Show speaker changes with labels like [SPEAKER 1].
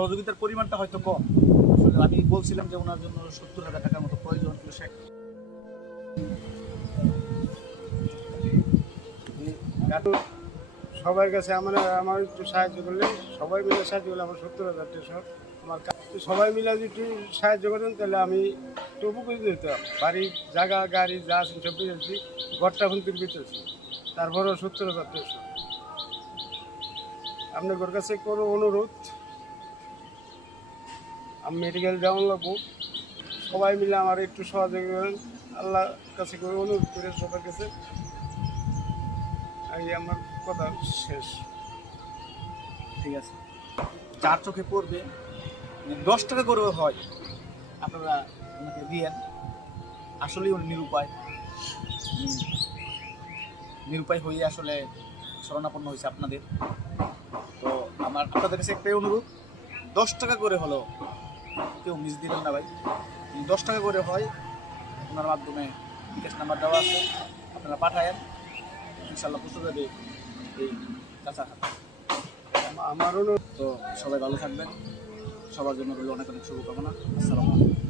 [SPEAKER 1] সহযোগিতার পরিমাণটা হয়তো কম। আসলে আমি বলছিলাম যে ওনার জন্য সত্তর হাজার টাকার মতো প্রয়োজন, কিন্তু সে
[SPEAKER 2] সবার কাছে আমার আমার একটু সাহায্য করলে সবাই মিলে সাহায্য করলে আমার সত্তর হাজার টাকা আমার কাছে সবাই মিলে যদি একটু সাহায্য করেন তাহলে আমি একটু উপকৃত হতাম বাড়ির জায়গা, গাড়ি যা আছে সব বেঁচেছি ঘরটা এখন তুলে বেঁচেছি তারপরেও সত্তর হাজার টাকা আপনার কাছে কোনো অনুরোধ? আমি মেডিকেল যাওয়ান লাগবো। সবাই মিলে আমার একটু সহযোগী করেন আল্লাহর কাছে করে অনুরোধ করে সবার কাছে। এই আমার কথা শেষ।
[SPEAKER 1] ঠিক আছে। যার চোখে পড়বে মানে দশ টাকা করেও হয়, আপনারা ওনাকে দিয়েন। আসলেই উনি নিরুপায়। নিরুপায় হয়ে আসলে শরণাপন্ন হয়েছে আপনাদের। তো আমার আপনাদের কাছে একটাই অনুরোধ, দশ টাকা করে হলো কেউ মিস দিবেন না ভাই। দশ টাকা করে হয় ওনার মাধ্যমে বিকাশ নাম্বার দেওয়া আছে আপনারা পাঠায়েন। ইনশাল্লাহ পৌঁছে করে এই
[SPEAKER 2] কাঁচা আমারও
[SPEAKER 1] তো সবাই ভালো থাকবেন। সবার জন্য রইল অনেক অনেক শুভকামনা। আসসালাম আলাইকুম।